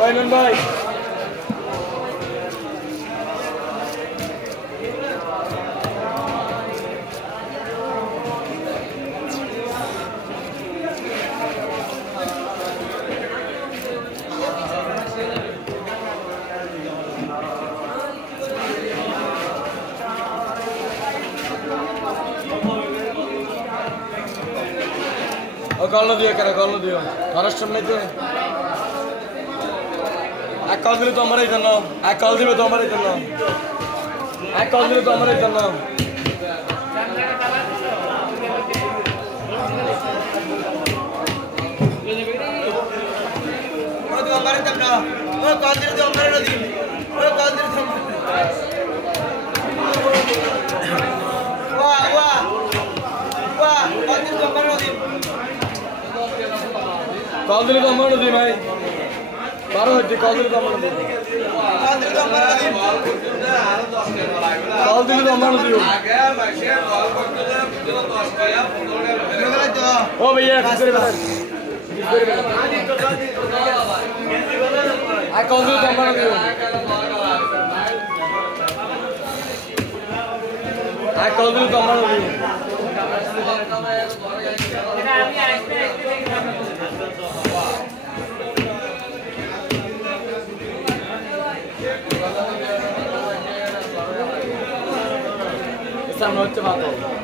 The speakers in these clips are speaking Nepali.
ওয়েনন ভাই গল্ল দিও কেন গল্ল দিও ধরার সামনে তো এক কল দিলে তো আমারই জন্য এক কল দিবে তো আমারই জন্য এক কল দিলে তো আমারই জন্য कॉल दिले तो हमारे दी भाई बारह हट्टी कॉल दिले तो हमारे दी कॉल दिले तो हमारे दी ओ भैया किसरे बाहर आ कॉल दिले तो हमारे दी आ कॉल दिले तो हमारे दी सामने होते बात हो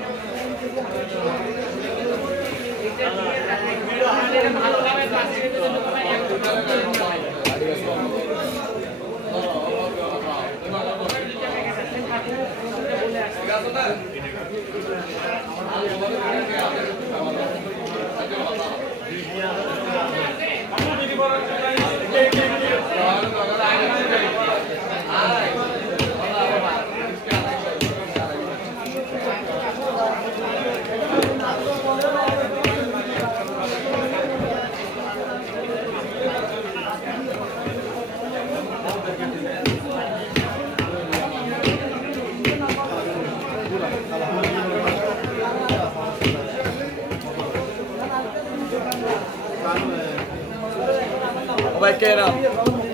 Vai, Keira.